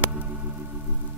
Thank you.